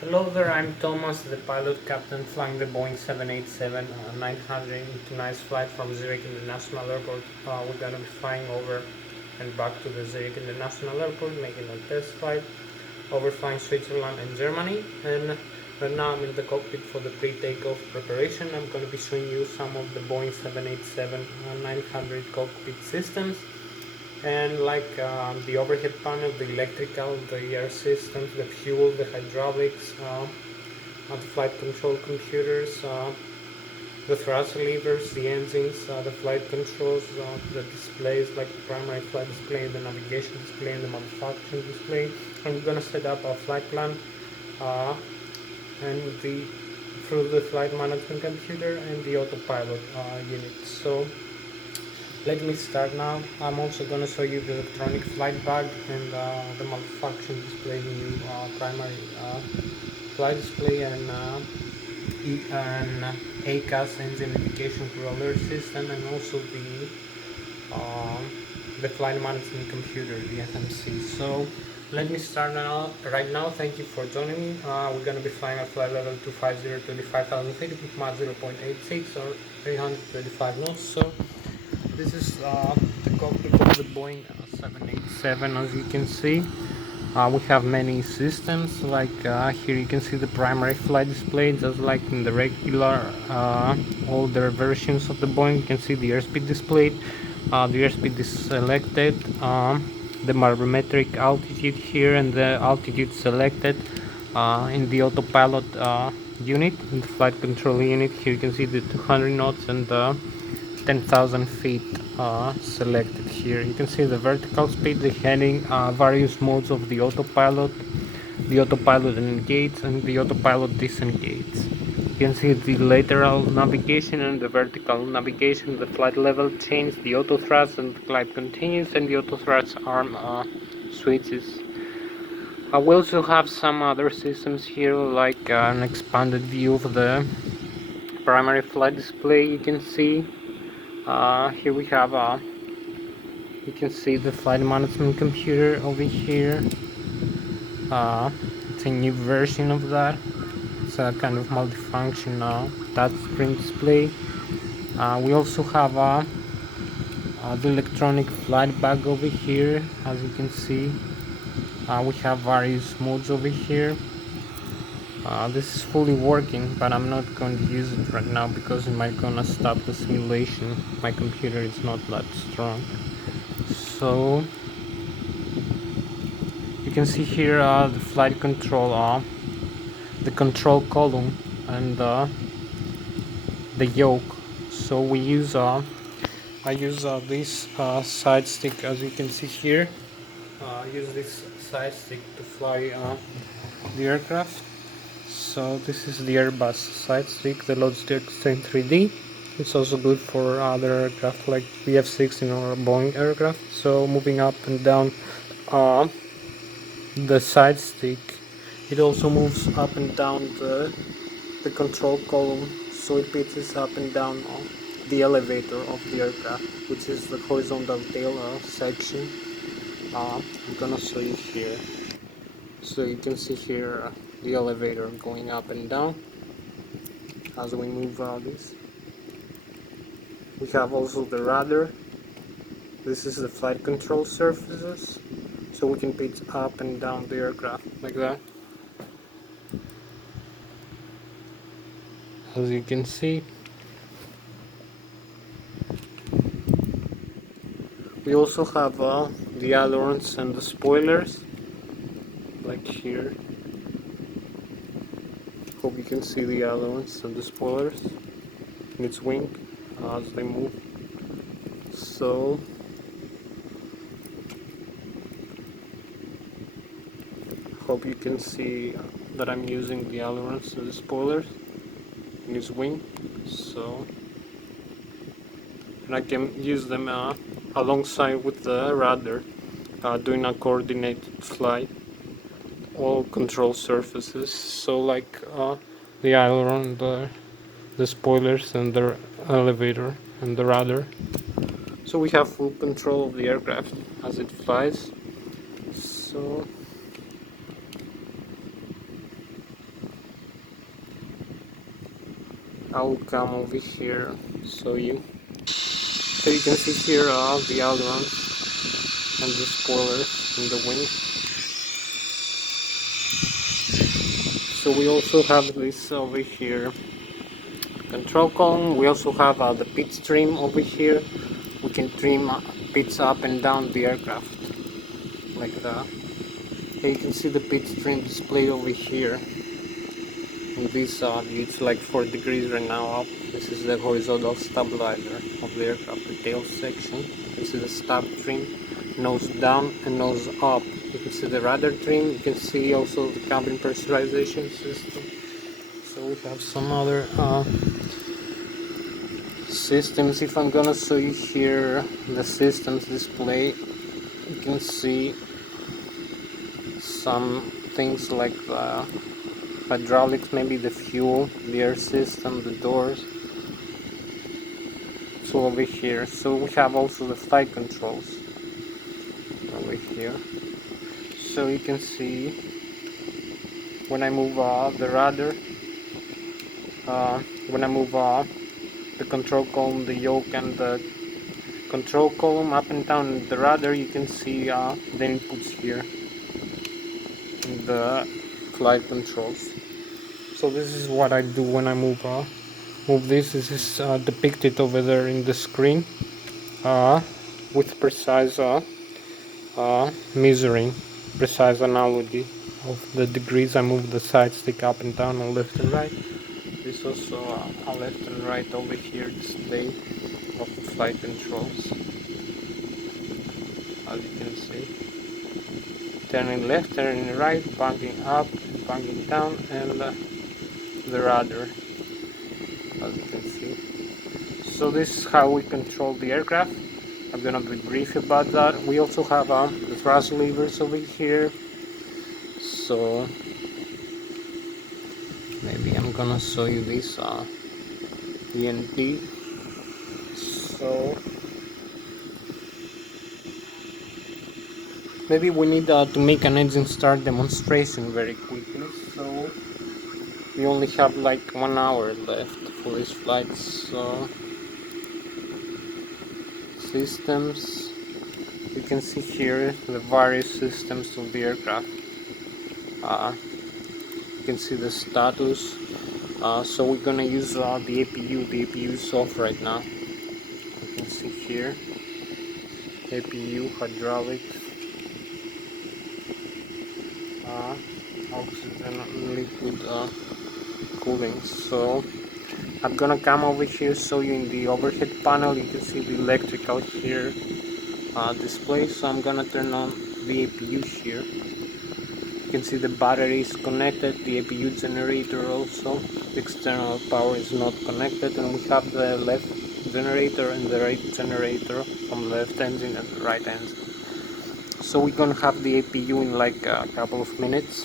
Hello there, I'm Thomas, the pilot captain flying the Boeing 787-900 into nice flight from Zurich International Airport. We're going to be flying over and back to the Zurich International Airport, making a test flight over flying Switzerland and Germany. And right now I'm in the cockpit for the pre-takeoff preparation. I'm going to be showing you some of the Boeing 787-900 cockpit systems. And like the overhead panel, the electrical, the air systems, the fuel, the hydraulics, the flight control computers, the thrust levers, the engines, the flight controls, the displays like the primary flight display, the navigation display, and the manufacturing display. And we're going to set up a flight plan uh, and through the flight management computer and the autopilot unit. So let me start now. I'm also going to show you the electronic flight bag and the manufacturing display, new primary flight display, and an ACAS engine indication controller system, and also the flight management computer, the FMC. So let me start now. Right now, thank you for joining me. We're going to be flying at flight level 250 25,000 feet with Mach 0.86 or 335 knots. So this is the cockpit of the Boeing 787. As you can see, we have many systems. Like here you can see the primary flight display, just like in the regular older versions of the Boeing. You can see the airspeed displayed. The airspeed is selected, the barometric altitude here, and the altitude selected in the autopilot unit, in the flight control unit. Here you can see the 200 knots and 10,000 feet selected here. You can see the vertical speed, the heading, various modes of the autopilot engages and the autopilot disengages. You can see the lateral navigation and the vertical navigation, the flight level change, the auto thrust and the glide continues, and the auto thrust arm switches. We also have some other systems here, like an expanded view of the primary flight display. You can see here we have you can see the flight management computer over here. It's a new version of that. It's a kind of multifunction touchscreen display. We also have the electronic flight bag over here. As you can see, we have various modes over here. This is fully working, but I'm not going to use it right now because it might gonna stop the simulation. My computer is not that strong. So you can see here the flight control, the control column, and the yoke. So we use I use this side stick, as you can see here. I use this side stick to fly the aircraft. So this is the Airbus side stick, the Lszh Extreme 3D. It's also good for other aircraft like VF-16 or Boeing aircraft. So moving up and down the side stick, it also moves up and down the control column, so it pitches up and down the elevator of the aircraft, which is the horizontal tail section. I'm gonna show you here. So you can see here the elevator going up and down as we move this. We have also the rudder. This is the flight control surfaces, so we can pitch up and down the aircraft like that. As you can see, we also have the ailerons and the spoilers, like here. Hope you can see the ailerons and the spoilers in its wing as they move. So hope you can see that I'm using the ailerons and the spoilers in its wing. So, and I can use them alongside with the rudder, doing a coordinated flight, all control surfaces. So like the aileron, the spoilers, and the elevator and the rudder. So we have full control of the aircraft as it flies. So I will come over here, show you. So you can see here the ailerons and the spoilers in the wing. So we also have this over here control column. We also have the pitch trim over here. We can trim pitch up and down the aircraft like that. And you can see the pitch trim display over here. In this view, it's like 4 degrees right now up. This is the horizontal stabilizer of the aircraft, the tail section. You can see the stab trim, nose down and nose up. You can see the rudder trim. You can see also the cabin pressurization system. So we have some other systems. If I'm gonna show you here the systems display, you can see some things like the hydraulics, maybe the fuel, the air system, the doors. It's all over here. So we have also the flight controls over here. So you can see when I move the rudder, when I move the control column, the yoke and the control column up and down the rudder, you can see the inputs here in the flight controls. So this is what I do when I move this. This is depicted over there in the screen with precise measuring, precise analogy of the degrees. I move the side stick up and down and left and right. This also a left and right over here display of the flight controls, as you can see. Turning left, turning right, banking up, banking down, and the rudder, as you can see. So this is how we control the aircraft. I'm gonna be brief about that. We also have the thrust levers over here. So maybe I'm gonna show you this ENT. So maybe we need to make an engine start demonstration very quickly. So we only have like 1 hour left for this flight. So systems, you can see here the various systems of the aircraft. You can see the status. So we're gonna use the APU. The APU is off right now. You can see here APU, hydraulics, oxygen, liquid cooling. So I'm gonna come over here, show you in the overhead panel. You can see the electrical here display. So I'm gonna turn on the APU here. You can see the battery is connected, the APU generator also. The external power is not connected, and we have the left generator and the right generator from the left engine and the right engine. So we're gonna have the APU in like a couple of minutes.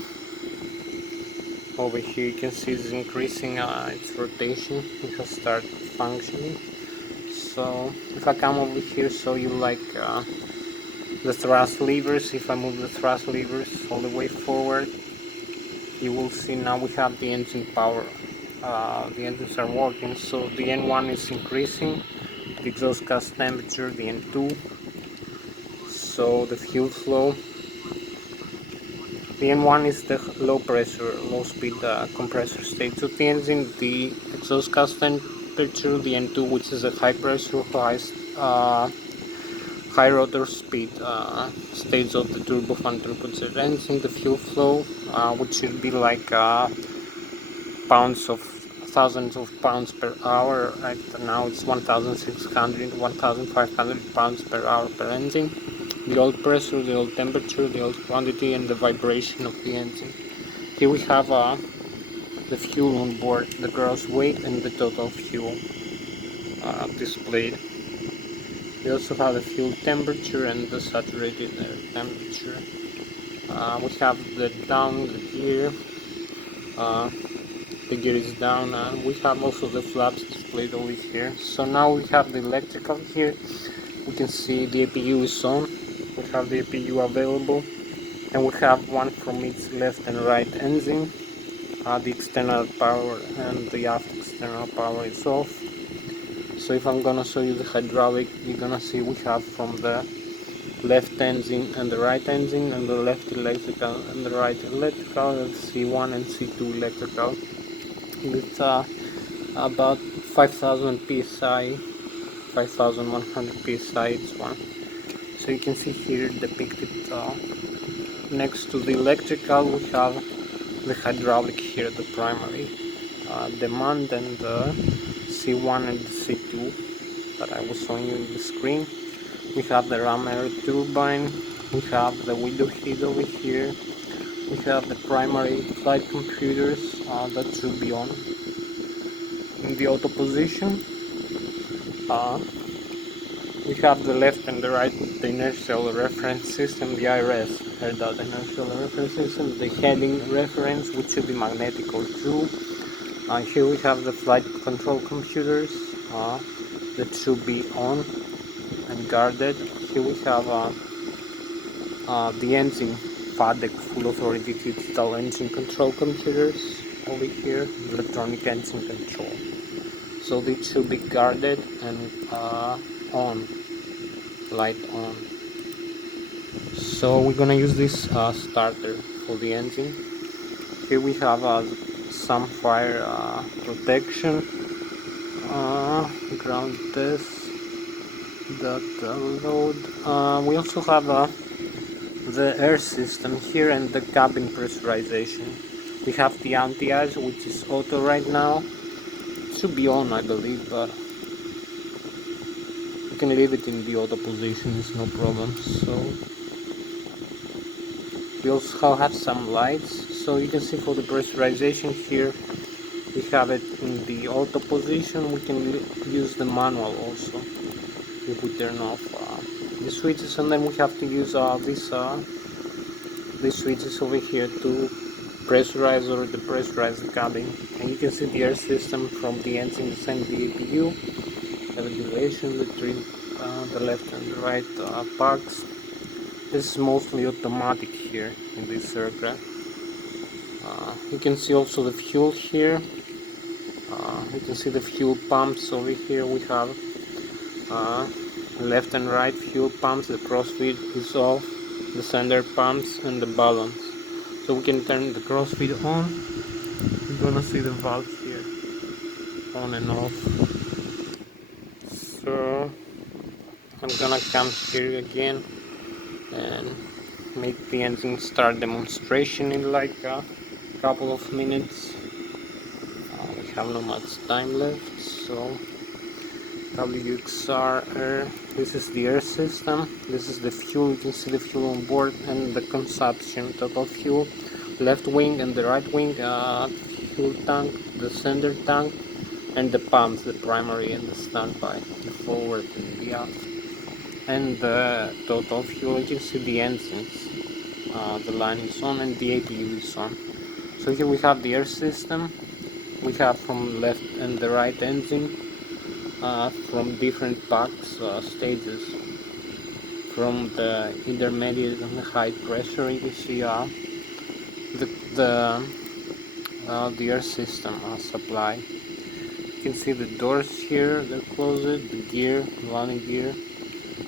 Over here you can see it's increasing its rotation. It has started functioning. So if I come over here, show you like the thrust levers. If I move the thrust levers all the way forward, you will see now we have the engine power. The engines are working. So the N1 is increasing, the exhaust gas temperature, the N2. So the fuel flow. The N1 is the low pressure, low speed compressor stage of the engine. The exhaust gas temperature, the N2, which is a high pressure, high rotor speed stage of the turbofan turbocharged engine. The fuel flow, which should be like thousands of pounds per hour. Right now it's 1,600, 1,500 pounds per hour per engine. The oil pressure, the oil temperature, the oil quantity, and the vibration of the engine. Here we have the fuel on board, the gross weight and the total fuel displayed. We also have the fuel temperature and the saturated air temperature. We have the down, the gear is down, and we have also the flaps displayed over here. So now we have the electrical here. We can see the APU is on. We have the APU available, and we have one from each left and right engine. the external power and the aft external power is off. So if I'm gonna show you the hydraulic, you're gonna see we have from the left engine and the right engine, and the left electrical and the right electrical, C1 and C2 electrical. It's about 5000 psi, 5100 psi each one. So you can see here depicted next to the electrical we have the hydraulic here, the primary demand, and the C1 and the C2 that I was showing you in the screen. We have the ram air turbine, we have the window heat over here, we have the primary flight computers that should be on in the auto position. We have the left and the right, the inertial reference system, the IRS, inertial reference system, the heading reference, which should be magnetic or true. Here we have the flight control computers that should be on and guarded. Here we have the engine FADEC, full authority digital engine control computers over here, electronic engine control. So this should be guarded and on, light on. So we're gonna use this starter for the engine. Here we have some fire protection, ground test, that load. We also have the air system here and the cabin pressurization. We have the anti-ice, which is auto right now. It should be on, I believe, but you can leave it in the auto position, it's no problem. So we also have some lights, so you can see for the pressurization here we have it in the auto position. We can use the manual also if we turn off the switches, and then we have to use these switches over here to pressurize or depressurize the cabin. And you can see the air system from the engine, the same the APU, the ventilation between the left and the right parts. This is mostly automatic here in this aircraft. You can see also the fuel here. You can see the fuel pumps over here. We have left and right fuel pumps. The crossfeed is off, the center pumps, and the balance. So we can turn the crossfeed on. You're gonna see the valves here, on and off. So I'm gonna come here again and make the engine start demonstration in like a couple of minutes. We have not much time left, so WXR air. This is the air system. This is the fuel. You can see the fuel on board and the consumption, total fuel. Left wing and the right wing fuel tank, the center tank, and the pumps, the primary and the standby, the forward and the aft. And the total fuel. You can see the engines. The line is on and the APU is on. So here we have the air system. We have from left and the right engine. From different packs, stages, from the intermediate and the high pressure. You can see the air system supply. You can see the doors here, they're closed, the gear, landing gear.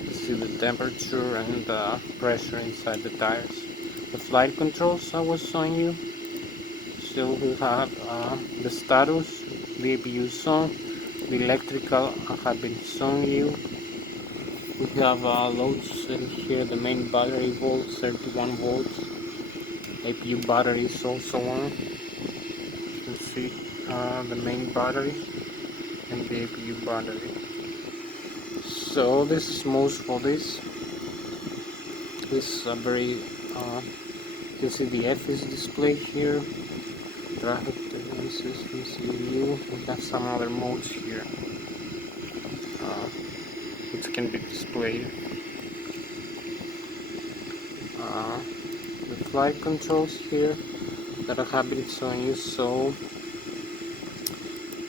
You see the temperature and the pressure inside the tires. The flight controls I was showing you. So we have the status, the APU is on. The electrical I have been showing you. We have loads in here, the main battery volts, 31 volts. APU battery is also on. You can see the main battery and the APU battery. So this is most for this. This is a very, you can see the FS display here. Traffic system, CPU. We have some other modes here which can be displayed. The flight controls here that I have been showing you. So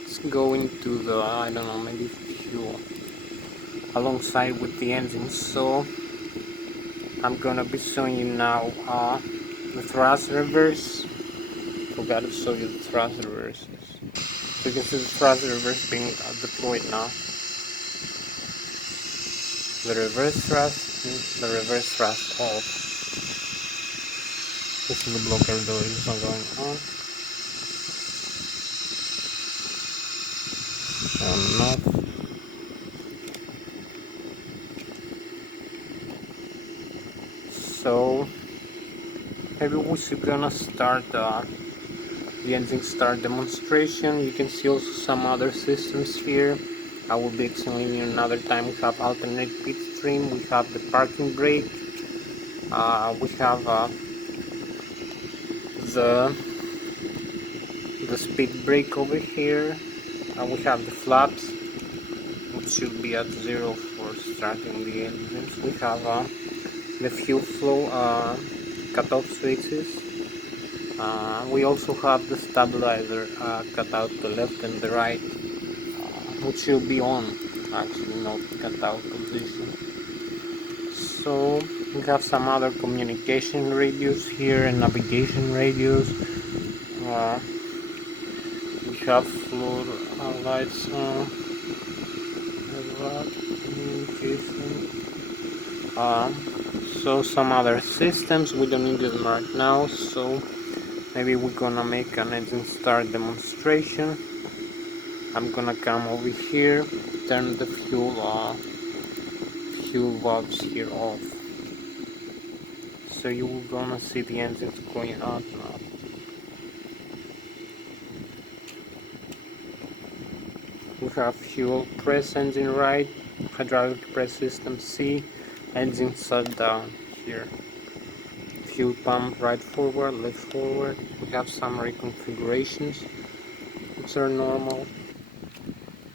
it's going to the, I don't know, maybe fuel alongside with the engine. So I'm gonna be showing you now the thrust reverse, forgot to show you the thrust reverses. So you can see the thrust reverse being deployed now. The reverse thrust off. This is the blocker though, it's not going on. Not. So maybe we're gonna start the engine start demonstration. You can see also some other systems here. I will be explaining you another time. We have alternate pit stream, we have the parking brake, we have the speed brake over here, we have the flaps, which should be at 0 for starting the engines. We have the fuel flow cutoff switches. We also have the stabilizer cut out the left and the right, which should be on, actually not cut out position. So we have some other communication radios here and navigation radios. We have floor lights on, communication. So some other systems, we don't need them right now, so maybe we're gonna make an engine start demonstration. I'm gonna come over here, turn the fuel valves here off. So you're gonna see the engines going out now. We have fuel press engine right, hydraulic press system C, engine shut down here. Fuel pump right forward, left forward. We have some reconfigurations which are normal.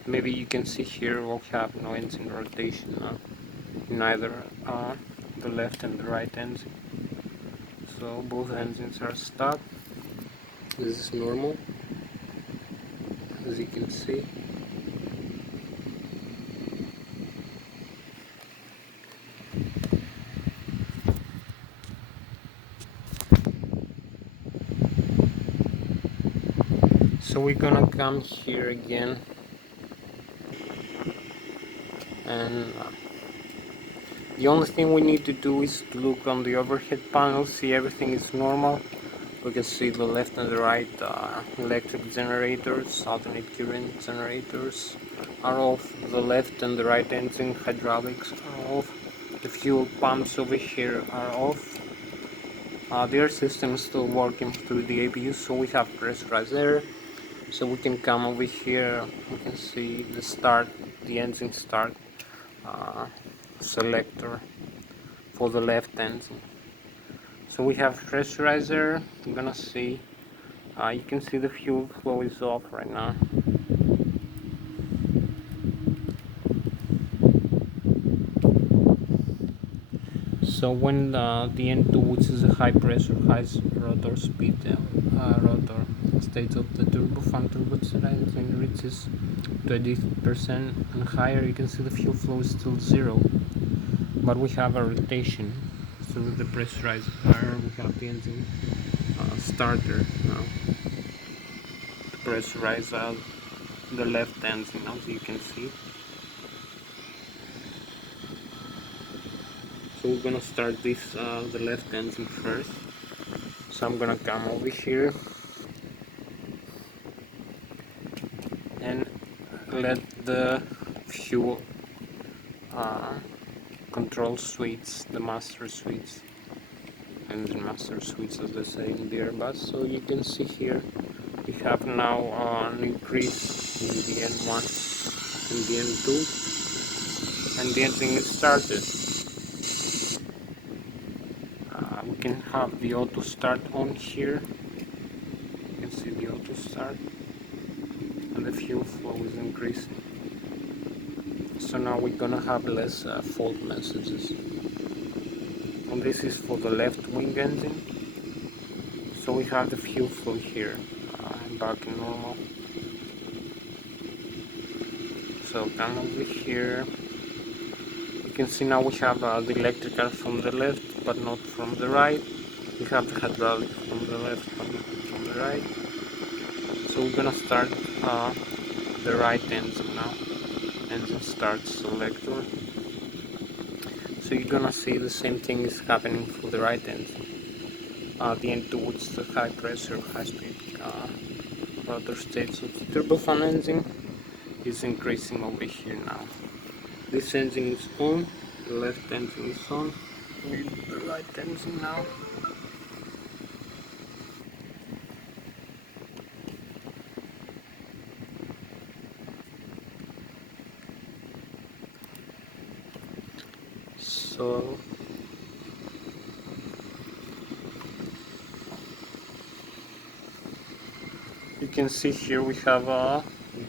Maybe you can see here we'll have no engine rotation in either the left and the right engine. So both engines are stuck. This is normal, as you can see. So we're gonna come here again, and the only thing we need to do is to look on the overhead panel, see everything is normal. We can see the left and the right electric generators, alternate current generators are off. The left and the right engine hydraulics are off. The fuel pumps over here are off. The air system is still working through the APU, so we have pressurized air. So we can come over here, we can see the engine start selector for the left engine. So we have pressurizer. I'm gonna see, you can see the fuel flow is off right now. So when the N2, which is a high pressure, high rotor speed rotor state of the turbofan turbocharger engine reaches 20% and higher, you can see the fuel flow is still 0, but we have a rotation through the pressurized air. We have the engine starter now to pressurize the left engine, as you can see. So we're gonna start this the left engine first. So I'm gonna come over here and let the fuel control switch, the master switch, engine master switch, as they say in the Airbus. So you can see here we have now an increase in the N1, in the N2, and the engine is started. We can have the auto start on here. You can see the auto start, and the fuel flow is increasing. So now we're gonna have less fault messages. And this is for the left wing engine. So we have the fuel flow here, back in normal. So come over here. You can see now we have the electrical from the left, but not from the right. We have the hydraulic from the left, but not from the right. So we're gonna start the right engine now. Engine start selector. So you're gonna see the same thing is happening for the right engine. The end towards the high pressure, high speed rotor state. So the turbofan engine is increasing over here now. This engine is on, the left engine is on, with the right engine now. So you can see here we have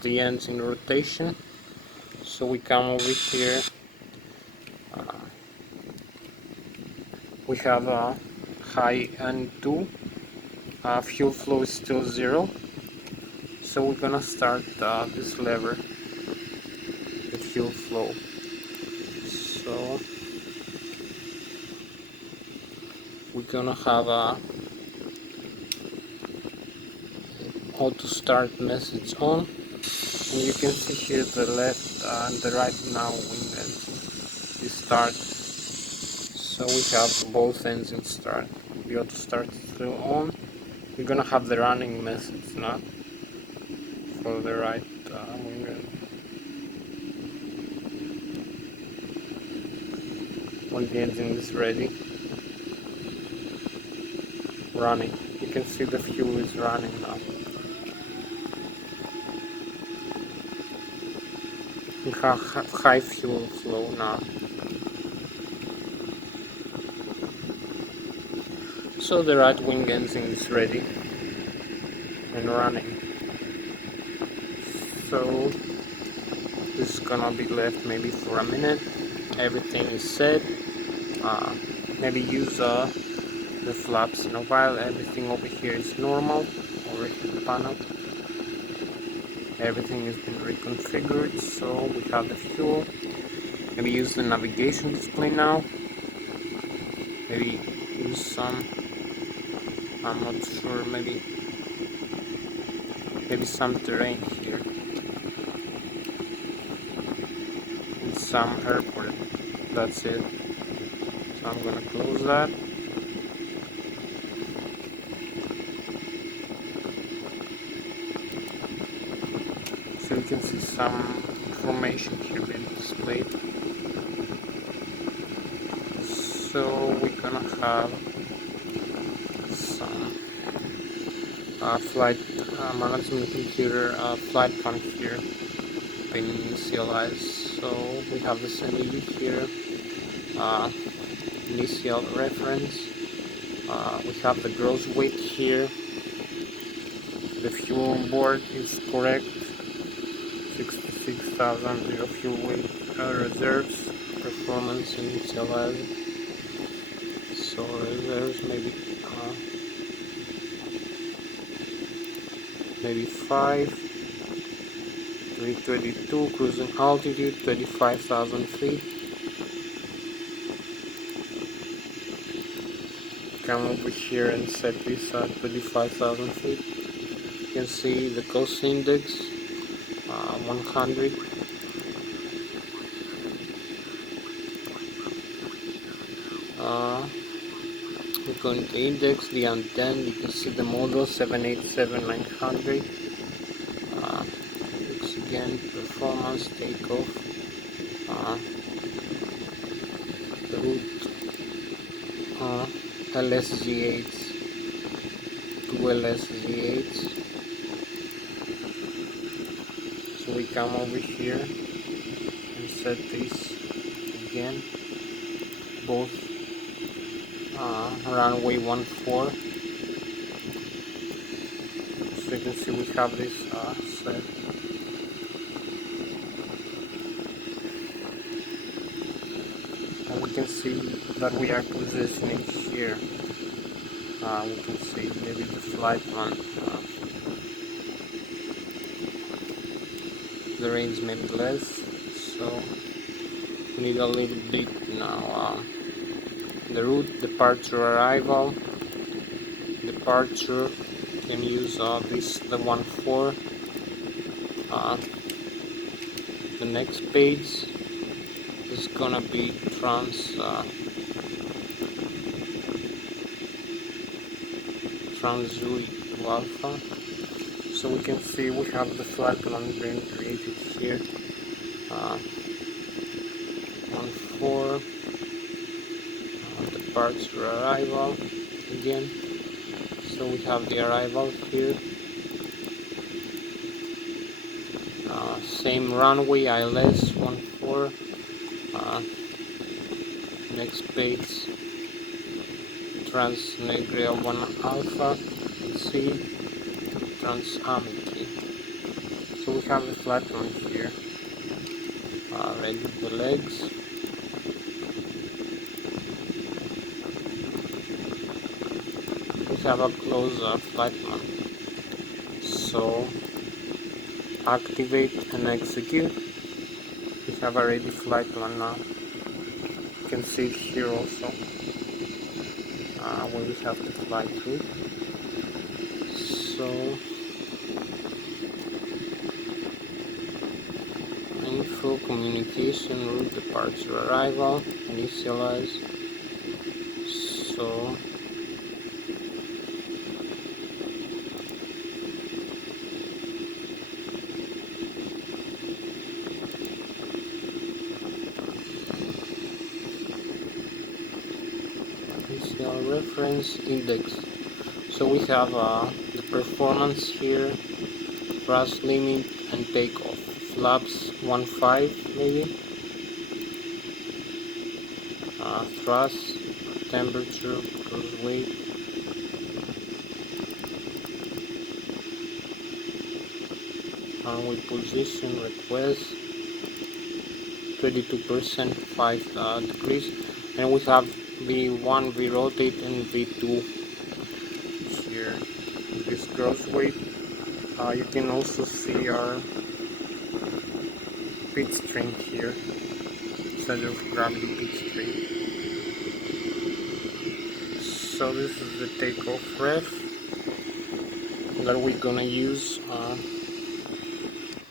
the engine rotation. So we come over here, we have high N2, fuel flow is still 0. So we're gonna start this lever, the fuel flow. So we're gonna have a auto start message on, and you can see here the left and the right now wing engine is start. So we have both engines start. The auto start is still on. We're gonna have the running message now for the right wing engine. When the engine is ready, running. You can see the fuel is running now. We have high fuel flow now. So the right wing engine is ready and running. So this is gonna be left maybe for a minute. Everything is set. Maybe use the flaps in a while. Everything over here is normal. Over here the panel. Everything has been reconfigured. So we have the fuel. Maybe use the navigation display now. Maybe use some, I'm not sure, maybe some terrain here. And some airport. That's it. So I'm gonna close that. So you can see some information here being displayed. So we're gonna have some flight management computer flight plan here being initialized. So we have the SME here, initial reference. We have the gross weight here. The fuel on board is correct. 66,000 zero fuel weight reserves. Performance initialized. So reserves maybe 5. 322. Cruising altitude 35,000 feet. Come over here and set this at 35,000 feet. You can see the coast index 100. We're going to index the antenna. You can see the model 787-900. Looks again, performance, takeoff, the route, LSG8, 2 LSG8. So we come over here and set this again, both runway 14. So you can see we have this set. And we can see that we are positioning here. We can see maybe the flight plan. The range may be less, so we need a little bit now. The route, departure, arrival, departure, can use this, the 1.4. The next page is gonna be Zui to Alpha. So we can see we have the flight plan being created here. 1.4. Departure arrival again. So we have the arrival here. Same runway, Lszh 1.4. Next page, Transnegria 1 Alpha, C, Transamity. So we have the flight plan here. Ready the legs. We have a close flight plan. So activate and execute. We have a ready flight plan now. You can see it here also, where we have to fly through. So info, communication, route, departure, arrival, initialize. So initial reference index. So we have the performance here, thrust limit and takeoff. Flaps 1.5 maybe. Thrust, temperature, cruise weight. Runway position request 22%, 5 degrees, and we have V1, V rotate, and V2 here. This gross weight. You can also see our pitch string here, center of gravity pitch string. So this is the takeoff ref that we're gonna use.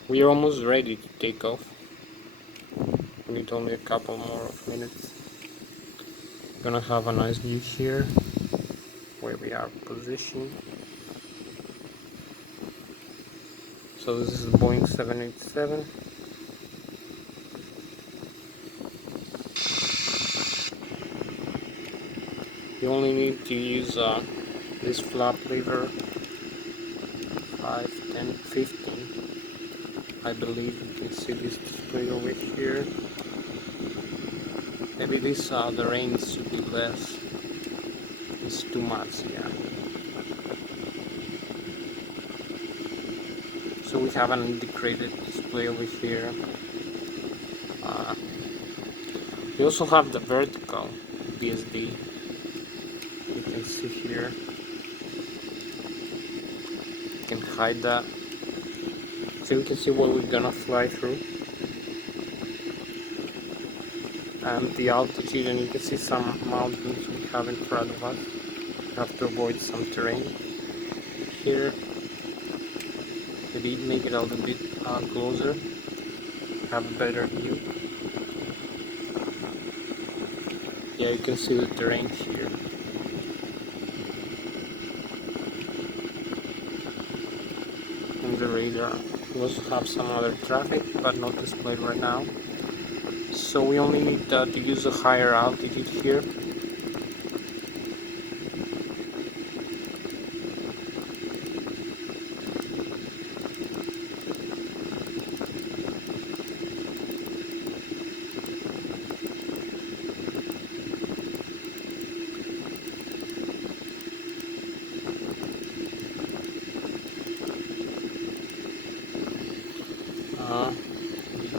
We are almost ready to take off. We need only a couple more of minutes. We're gonna have a nice view here where we are positioned. So this is the Boeing 787. You only need to use this flap lever 5, 10, 15. I believe you can see this display over here. Maybe this the range should be less. It's too much, yeah. So we have an integrated display over here. We also have the vertical BSD. You can see here. You can hide that. So you can see what we're gonna fly through. And the altitude, and you can see some mountains we have in front of us. We have to avoid some terrain here. Maybe make it a little bit closer, have a better view. Yeah, you can see the terrain here. And the radar. We also have some other traffic, but not displayed right now. So we only need to use a higher altitude here.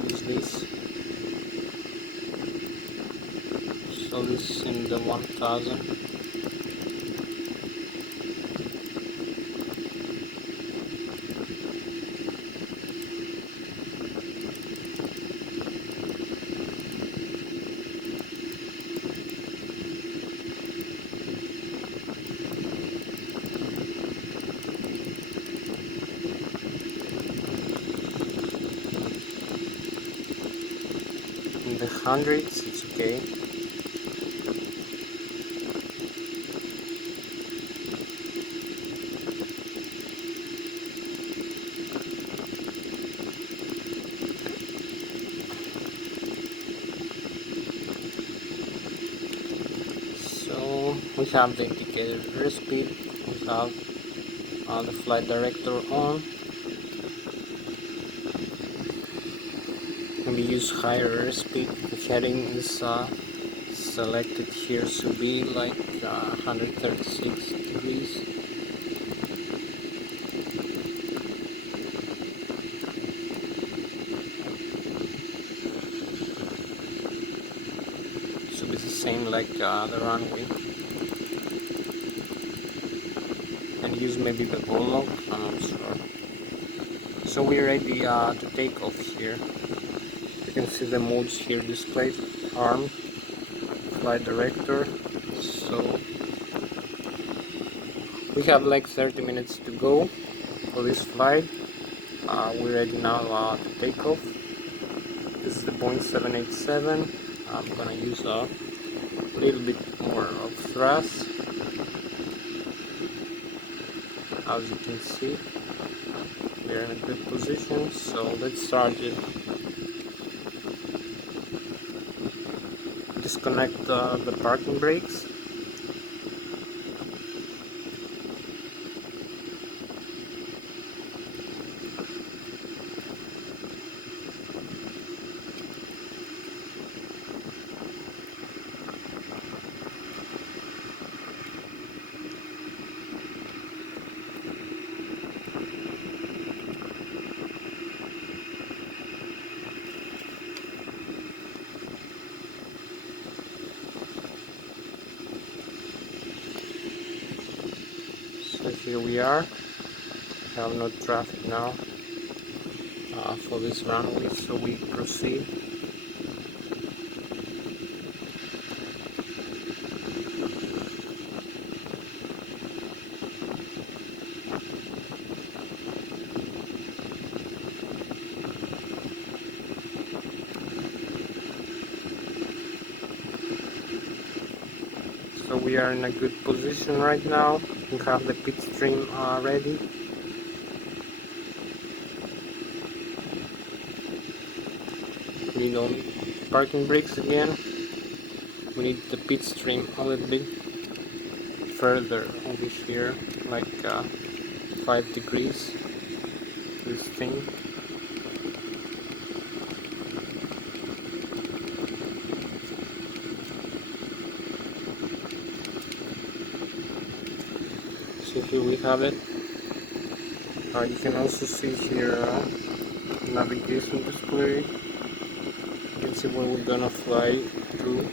Use this. So this is in the 1000. hundreds, it's okay. So we have the indicated airspeed, we have the flight director on. We use higher airspeed. The heading is selected here to be like 136 degrees. So it's the same like the runway. And use maybe the Ilsloc, I'm not sure. So we're ready to take off here. You can see the modes here displayed. Arm, flight director. So we have like 30 minutes to go for this flight. We're ready now to take off. This is the Boeing 787. I'm gonna use a little bit more of thrust. As you can see, we're in a good position, so let's start it. Disconnect the parking brakes. So here we are. We have no traffic now for this runway, so we proceed. So we are in a good position right now. We have the pit stream ready. We need parking brakes again. We need the pit stream a little bit further over here, like 5 degrees. This thing. So here we have it. You can also see here navigation display. You can see where we're gonna fly through.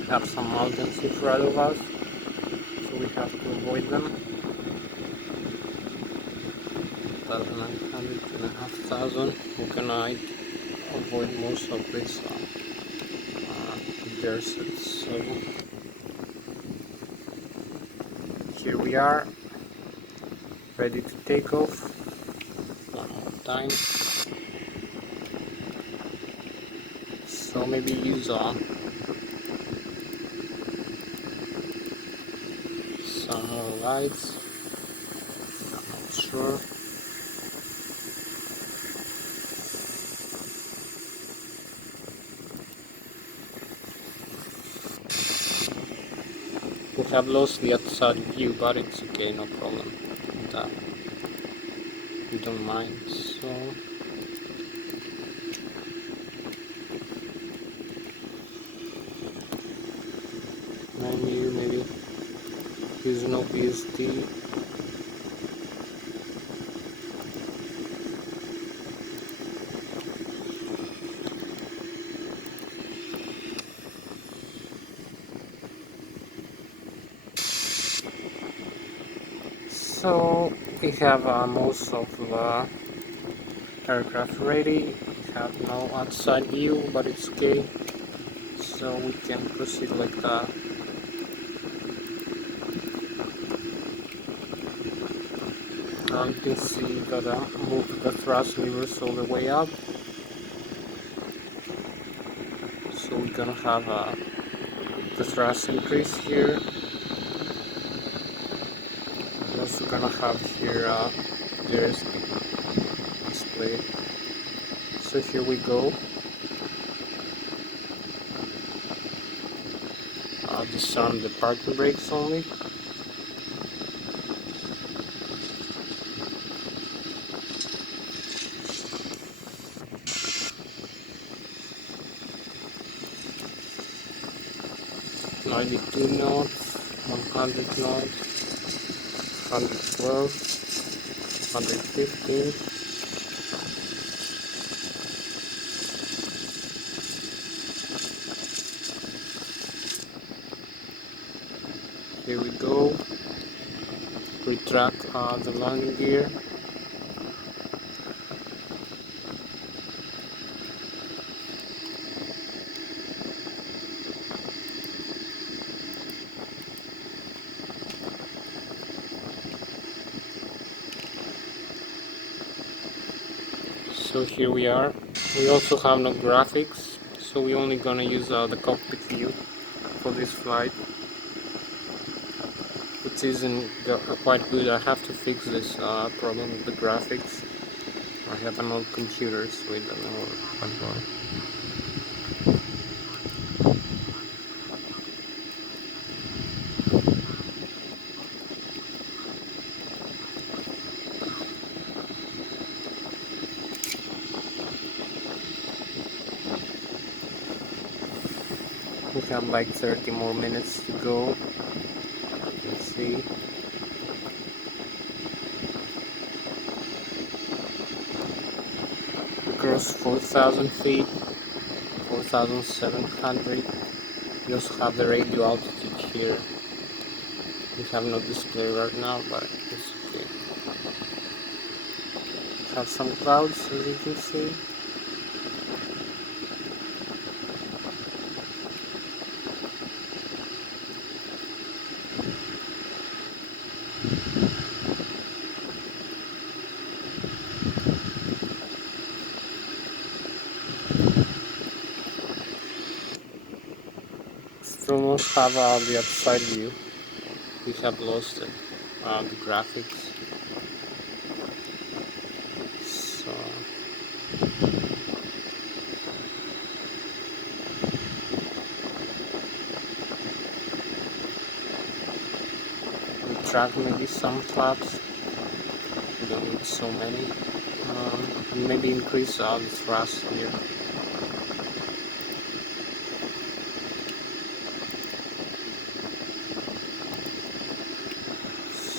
We have some mountains in front of us, so we have to avoid them. 1,900, 2,500. We're gonna avoid most of this deserts. So here we are, ready to take off. One more time. So maybe use some more lights. I'm not sure. We have lost the outside view, but it's okay, no problem. We don't mind. So menu, maybe use no PSD. So we have most of the aircraft ready. We have no outside view, but it's okay. So we can proceed like that. You can see that I moved the thrust levers all the way up. gonna have the thrust increase here. We're also gonna have here there's display. So here we go. Disarm the parking brakes only. .92 knots, 100 knots, 112, 115. Here we go. Retract the landing gear. So here we are. We also have no graphics, so we're only gonna use the cockpit view for this flight, which isn't quite good. I have to fix this problem with the graphics. I have an old computer, so I don't know what's going. We have like 30 more minutes to go. Let's see. We crossed 4,000 feet, 4,700. We also have the radio altitude here. We have no display right now, but it's okay. We have some clouds, as you can see. Still don't have the outside view. We have lost it, the graphics. So we track maybe some flaps. We don't need so many. And maybe increase the thrust here.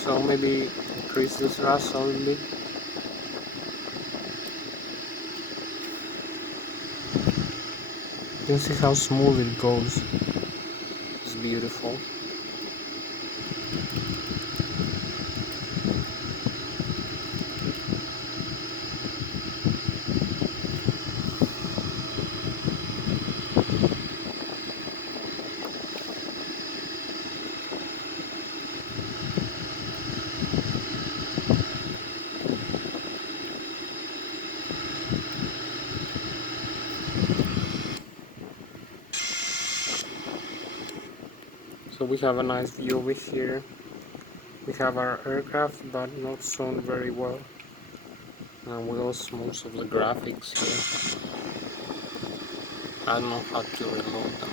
So maybe increase the thrust a little bit. You can see how smooth it goes. It's beautiful. So we have a nice view over here. We have our aircraft, but not shown very well. And we lost most of the graphics here. I don't know how to reload them.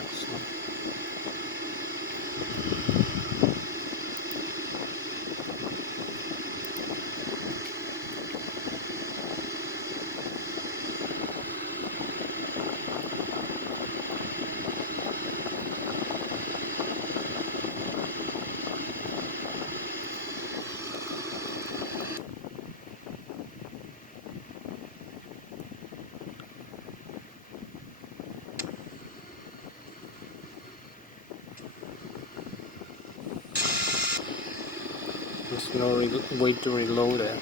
Actually. There's no way to reload it.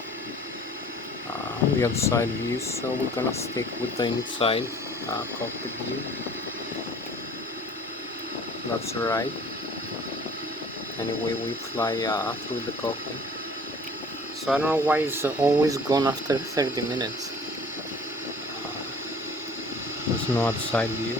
The outside view, so we're gonna stick with the inside cockpit view. That's right. Anyway, we fly through the cockpit. So I don't know why it's always gone after 30 minutes. There's no outside view.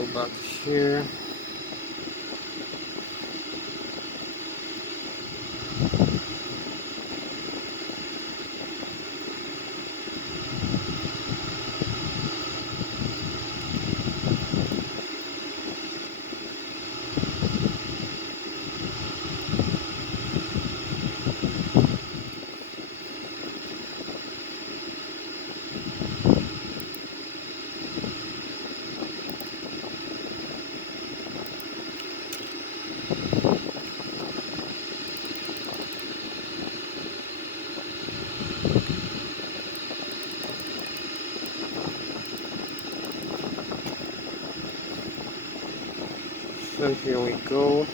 go back here. So here we go.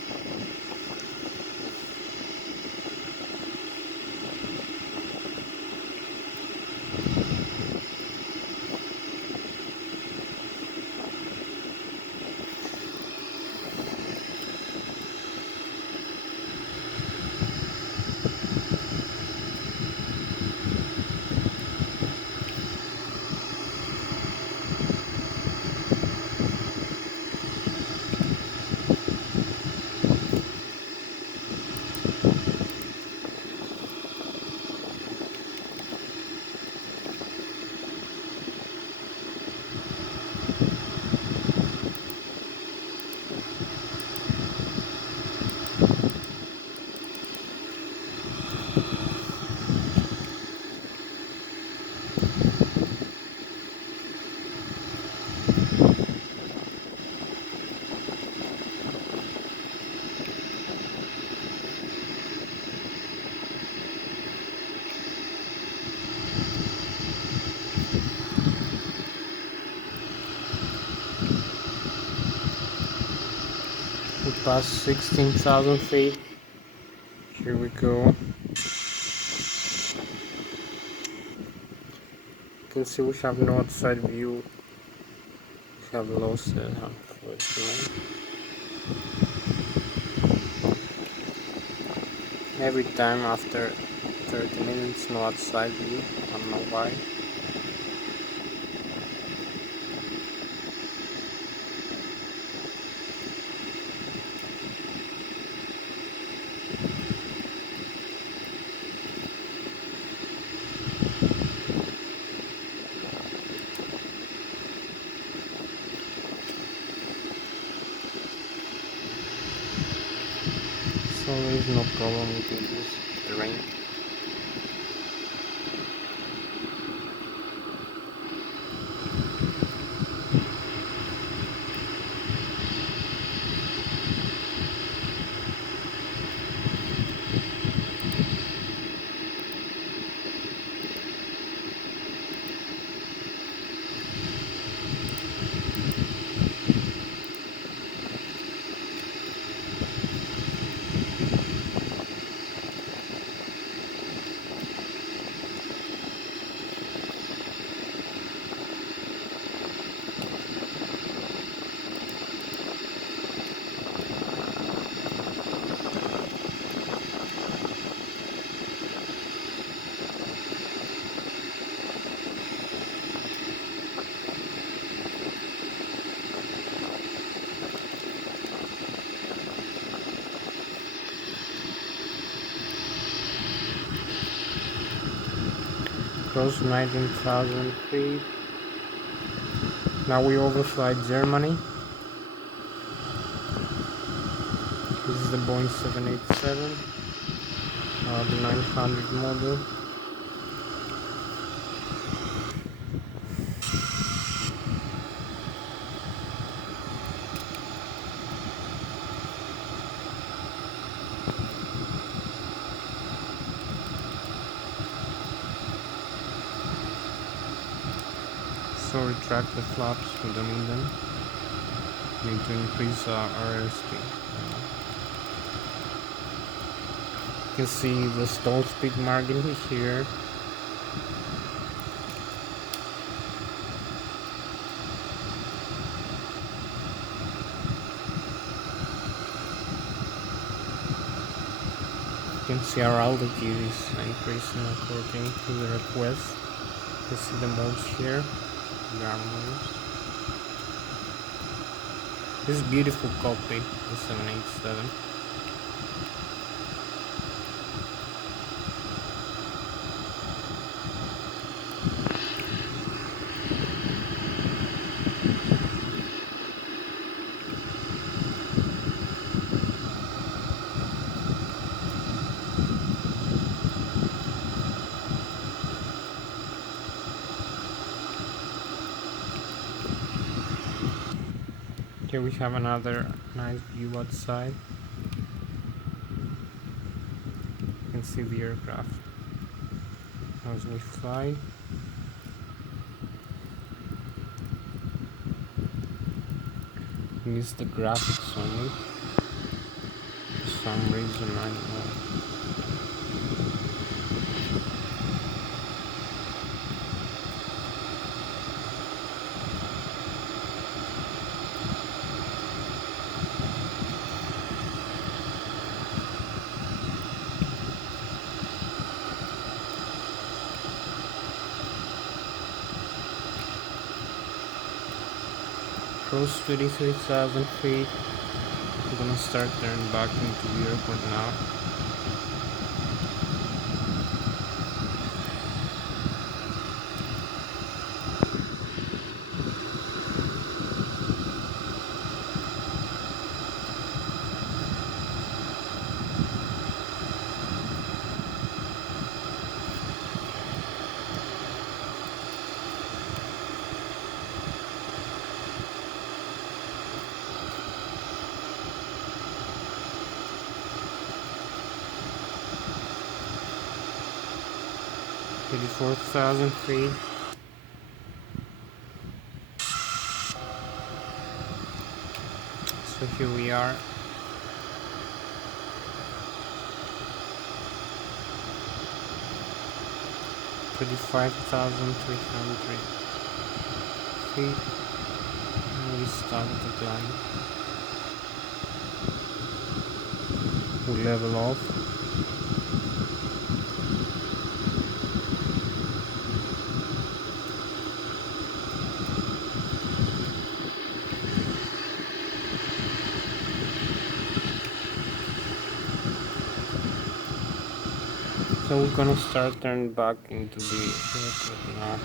We passed 16,000 feet. Here we go. You can see we have no outside view. We have lost it, unfortunately. Every time after 30 minutes, no outside view. I don't know why. So there is no problem with this terrain. Close 19,000 feet. Now we overfly Germany. This is the Boeing 787, the 900 model. So retract the flaps, we don't need them. We need to increase our airspeed. You can see the stall speed margin here. You can see our altitude is increasing according to the request. You can see the modes here. Modes. This beautiful cockpit, the 787. Here we have another nice view outside. You can see the aircraft as we fly. Use the graphics only. For some reason, I don't know. Close 23,000 feet. I'm gonna start turning back into the airport now. Eighty-four thousand feet. So here we are. $35,300 feet. And we start the climb. We level off. So we're gonna start turning back into the airport now.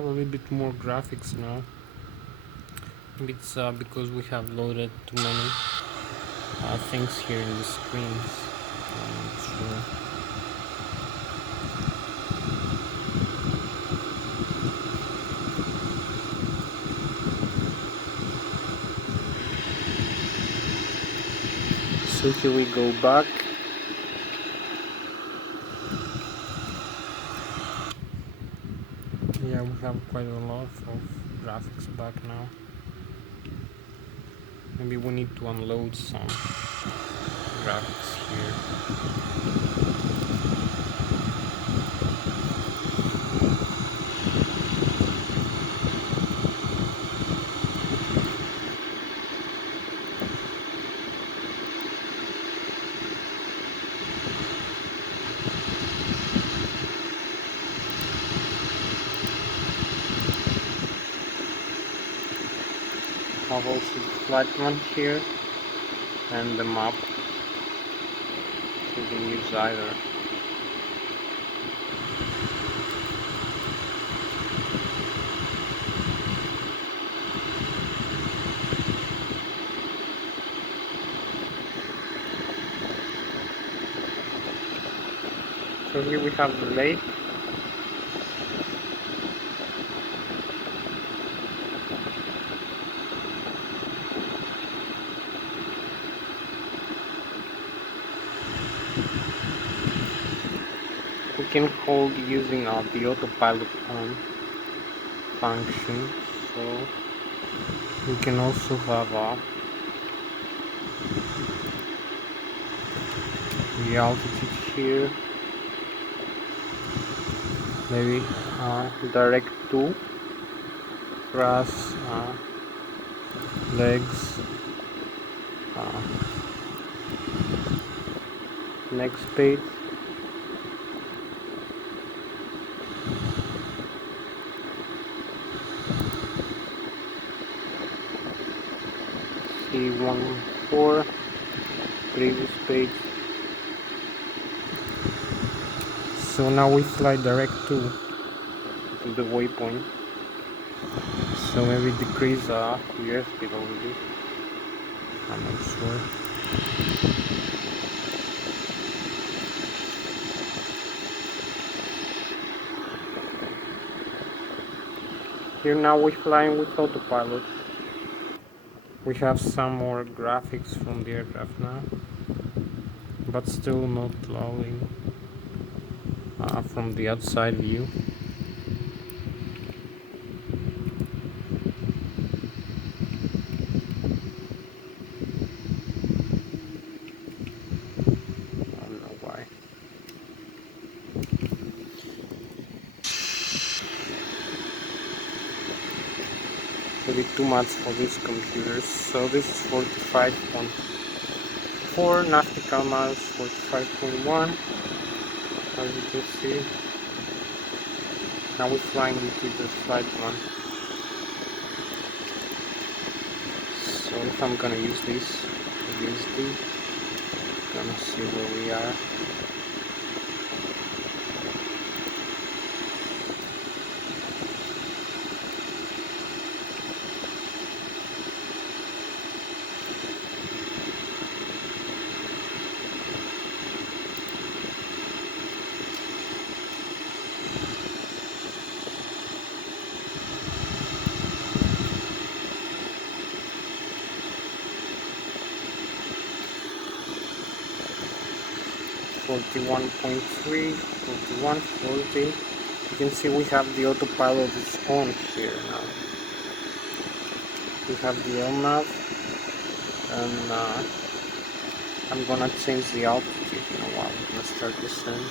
have a little bit more graphics now. Maybe it's because we have loaded too many things here in the screens. I'm not sure. So here we go back. Yeah, we have quite a lot of graphics back now. Maybe we need to unload some graphics here. I have also the flight one here and the map, so we can use either. So here we have the lake. We can hold using the autopilot on function, so we can also have the altitude here, maybe direct to cross legs, next page. C14, previous page. So now we fly direct to the waypoint. So maybe decrease the airspeed a little bit. I'm not sure. Here now we're flying with autopilot. We have some more graphics from the aircraft now, but still not loading from the outside view. I don't know why. Maybe too much for these computers. So this is 45.4 nautical miles, 45.1, as you can see. Now we're flying into the flight one. So if I'm gonna use this, gonna see where we are. .3, 41, 40. You can see we have the autopilot is on here now. We have the LNAV, and I'm gonna change the altitude in a while. I'm gonna start descending.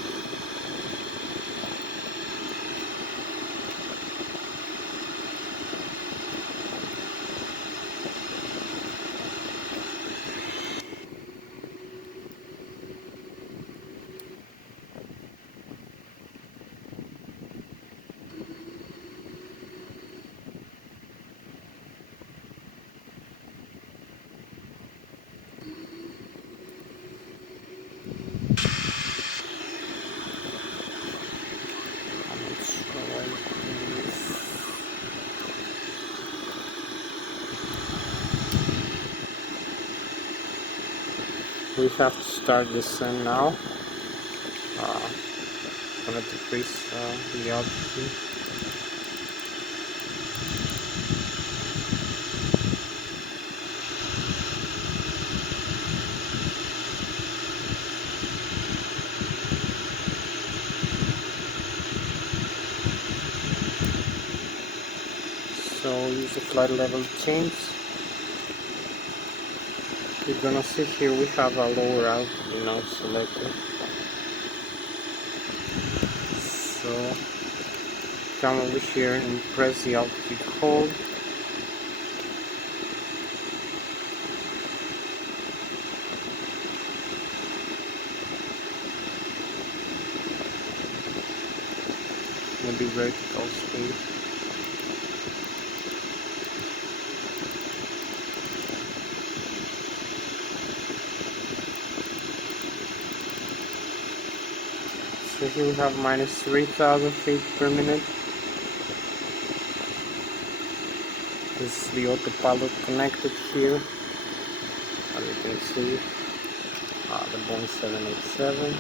we have to start descent now. Gonna decrease the altitude. So use the flight level change. You're gonna see here we have a lower altitude now selected. So come over here and press the altitude hold. Maybe vertical speed. So here we have minus 3,000 feet per minute. This is the autopilot connected here. As you can see, the Boeing 787.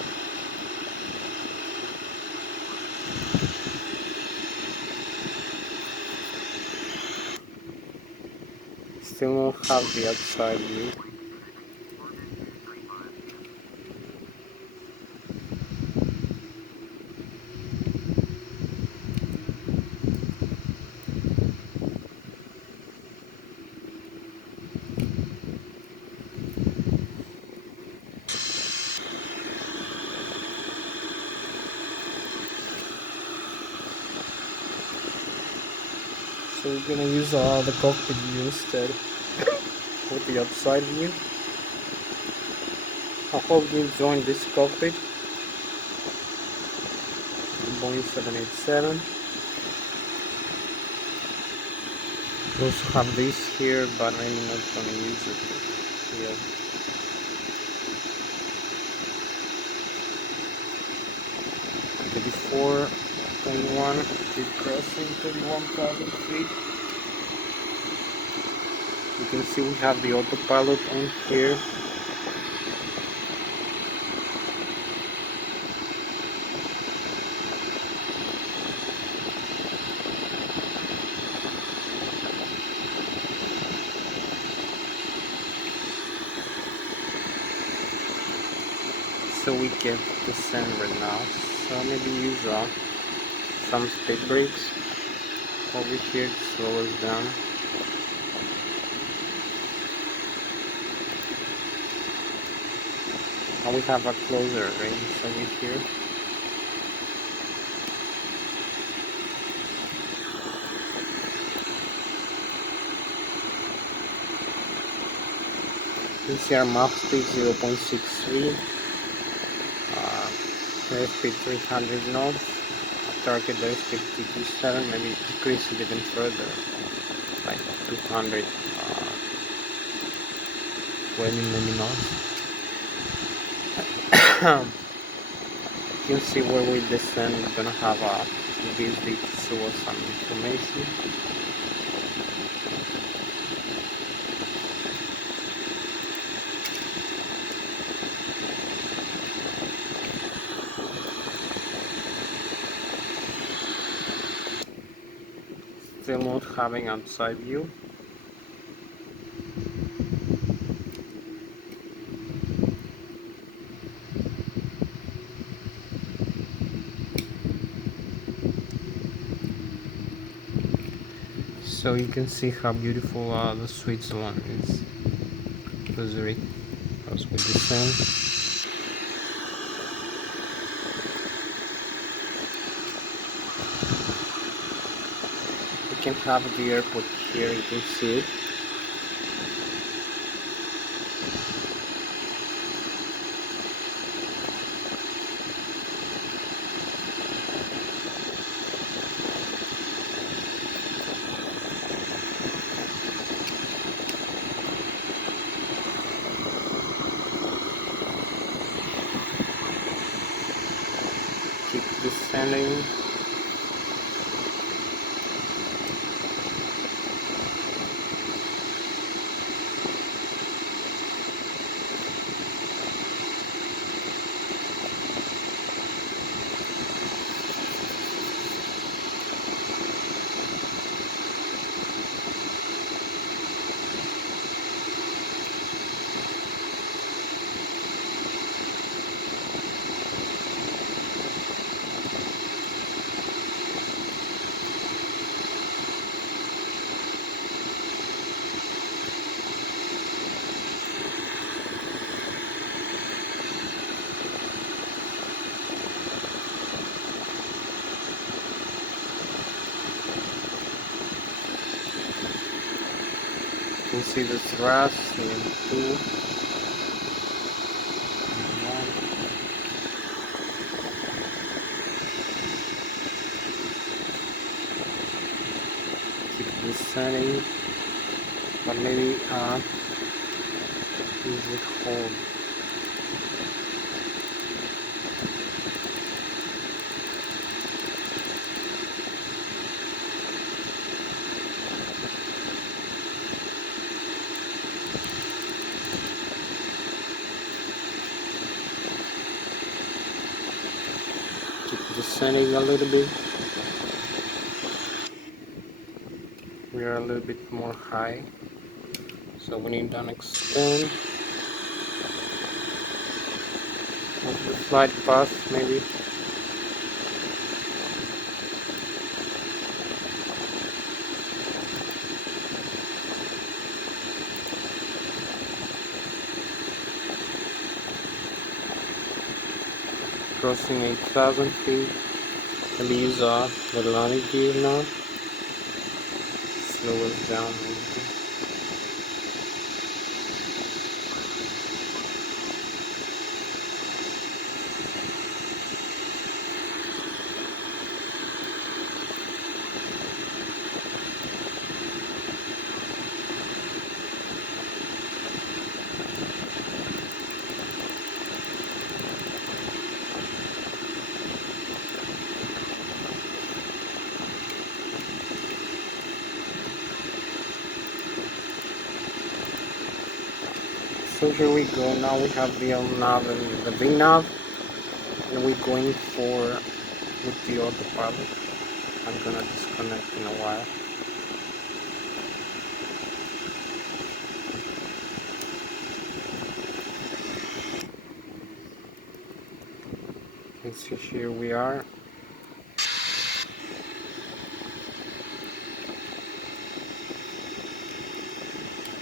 Still don't have the outside view. So we're gonna use the cockpit view instead with the outside view. I hope you join this cockpit. The Boeing 787. We also have this here, but I'm not gonna use it here. Before 21, keep crossing 31,000 feet. You can see we have the autopilot on here. So we can descend right now. So maybe use some speed brakes over here to slow us down. And we have a closer range over here. You see our map speed 0.63. Airspeed 300 knots, target airspeed 227, maybe decrease it even further, like 200, 20 maybe knots. You can see where we descend, we're gonna have a VSD to show us some information. Still not having outside view. So you can see how beautiful the Switzerland is. Zurich, as we descend. We can have the airport here, you can see it. Keep descending. can see the thrust, and 2, and 1. Keep descending, but maybe use it hold. Keep descending a little bit. We are a little bit more high, so we need to extend of the flight path maybe. Crossing 8,000 feet. Maybe use the landing gear now. Slow us down a little bit. So here we go. Now we have the nav and the VNav, and we're going for with the autopilot. I'm gonna disconnect in a while. You can see here we are.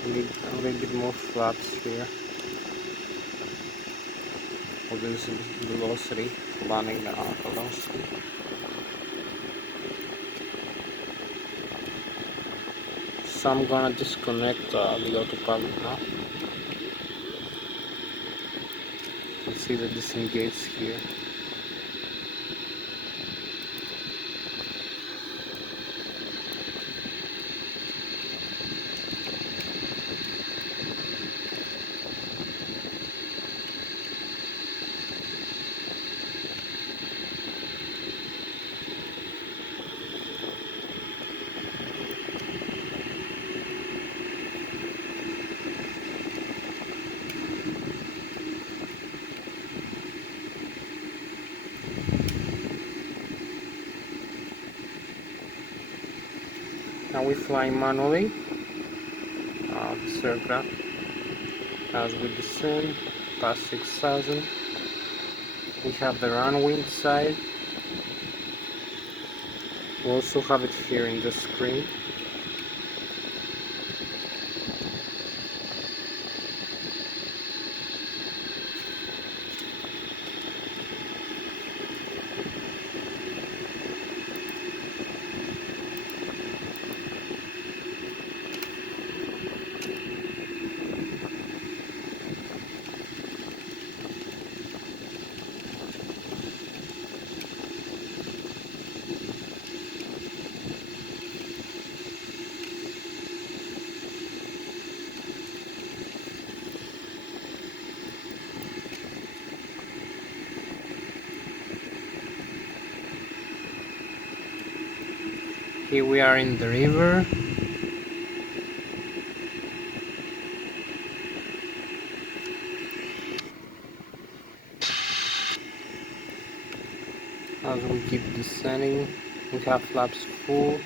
We need a little bit more flaps here. We'll do some velocity, landing the velocity. So I'm gonna disconnect the autopilot now. You can see the disengage here. Now we fly manually this aircraft as we descend past 6,000. We have the runway inside. We also have it here in the screen. Here we are in the river. As we keep descending, we have flaps full.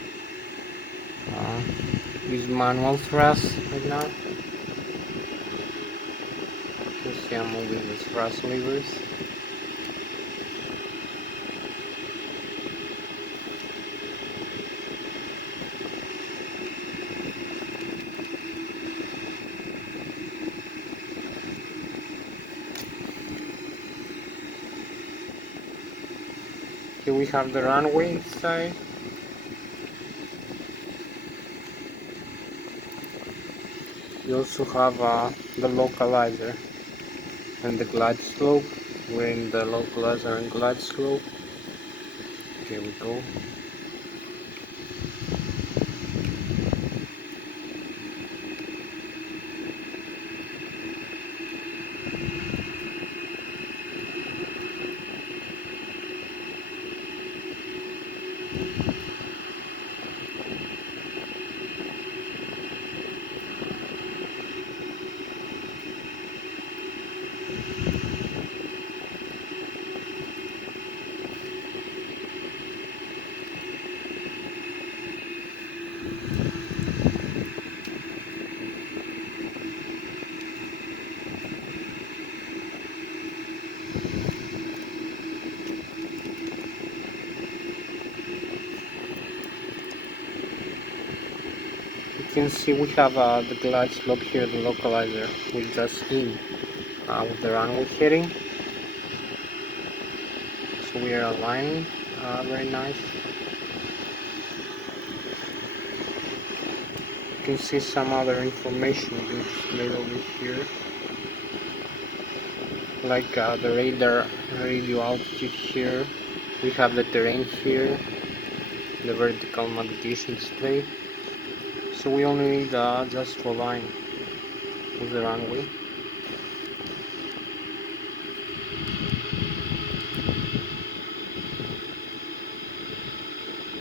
Use manual thrust right now. You see I'm moving the thrust levers. Here we have the runway inside. You also have the localizer and the glide slope. We're in the localizer and glide slope. Here we go. You can see we have the glide slope here, the localizer. We just in with the runway heading. So we are aligning, very nice. You can see some other information displayed over here, like the radar radio altitude here. We have the terrain here, the vertical navigation display. So we only need just to align with the runway.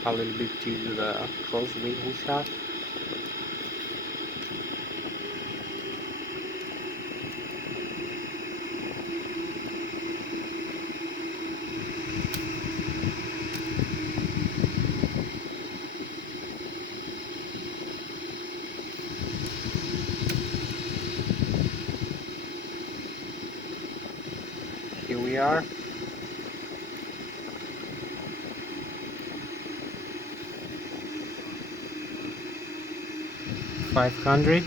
A little bit due to the crosswind we have. Here we are. $500.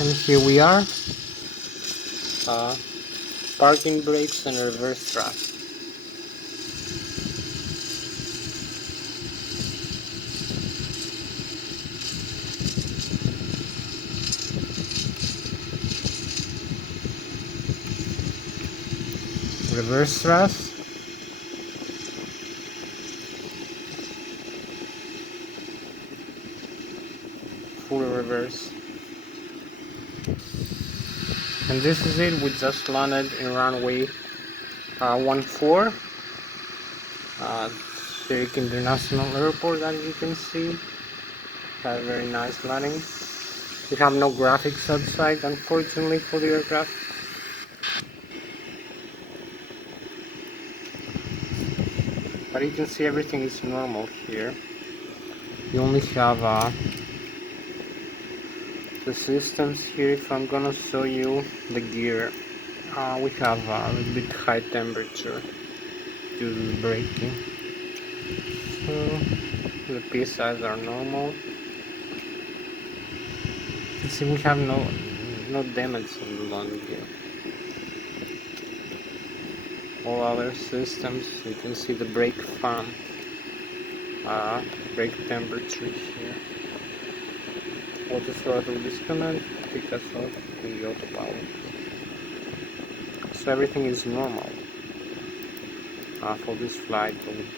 And here we are. Parking brakes and reverse thrust. Reverse thrust. Full reverse. And this is it. We just landed in runway 14, Zurich International Airport. As you can see, had a very nice landing. We have no graphics outside, unfortunately, for the aircraft. But you can see everything is normal here. You only have the systems here. If I'm gonna show you the gear, we have a little bit high temperature due to the braking. So the PSIs are normal. You can see we have no damage on the landing gear. All other systems, you can see the brake fan, brake temperature here. Auto throttle disconnect, take us off the autopilot. So everything is normal for this flight with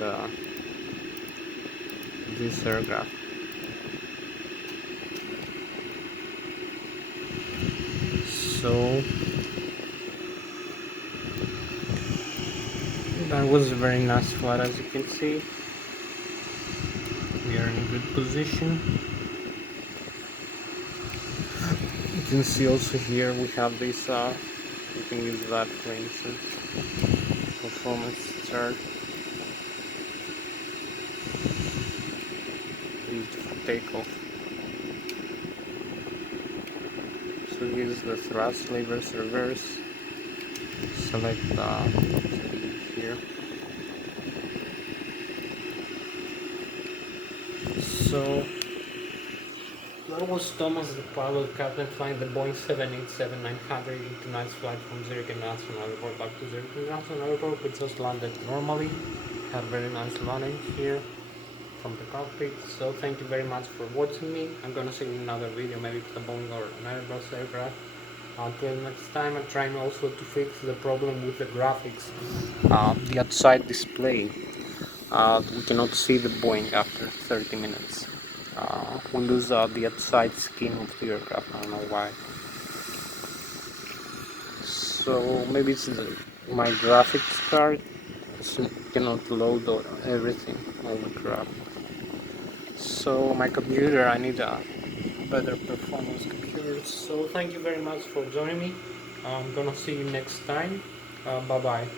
this aircraft. So that was a very nice flight, as you can see. We are in a good position. You can see also here we have this, you can use that for instance, performance chart used for takeoff. So here's the thrust levers, reverse, select here. So That was Thomas, the pilot, captain, flying the Boeing 787-900 in tonight's flight from Zurich International Airport back to Zurich International Airport. We just landed normally. Had very nice landing here from the cockpit. So thank you very much for watching me. I'm gonna see you in another video, maybe it's a Boeing or an Airbus aircraft. Until next time, I'm trying also to fix the problem with the graphics. The outside display. We cannot see the Boeing after 30 minutes. We lose the outside skin of the aircraft, I don't know why. So maybe it's my graphics card, so cannot load everything, all the crap. So my computer, I need a better performance computer. So thank you very much for joining me. I'm gonna see you next time. Bye bye.